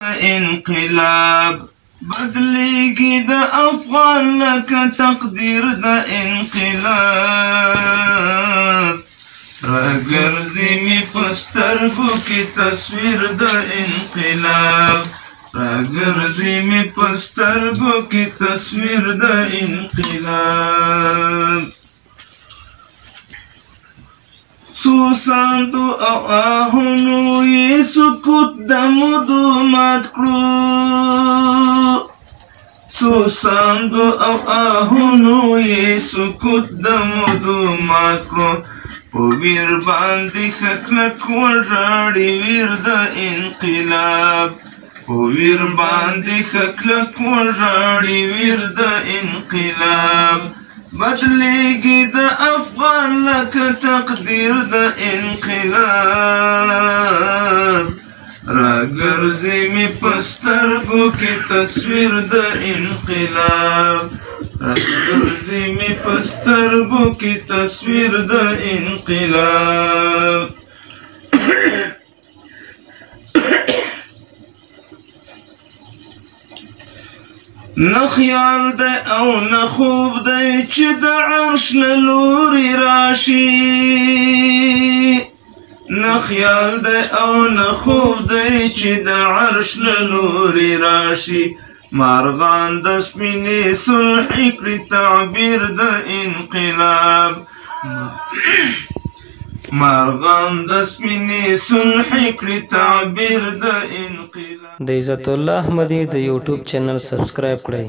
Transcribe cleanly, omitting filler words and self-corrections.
انقلاب بدلیږي د افغان لکه تقدیر د انقلاب راګرځي مې په سترګو کې تصویر د انقلاب راګرځي مې په سترګو کې تصویر د انقلاب سوساندو او آهونو یې سکوت د مودو مات کړو سوساندو او آهونو یې سکوت د مودو مات کړو په ویر باندې کلک وژاړي ویر د انقلاب په ویر باندې کلک وژاړي ویر د انقلاب بدلیږي د افغان لکه تقدیر د انقلاب راګرځي مې په سترګو کې تصویر د انقلاب راګرځي مې په سترګو کې تصویر د انقلاب نه خیال دی او نه خوب دی چې د عرش له لوري راشي نه خیال دی او نه خوب دی چې د عرش له لوري راشي مارغان د سپینې صلحې کړي تعبیر د انقلاب مارغان د سپینې صلحې کړي تعبیر د انقلاب د عزت الله احمدي د یوټیوب چینل سبسکرايب کړئ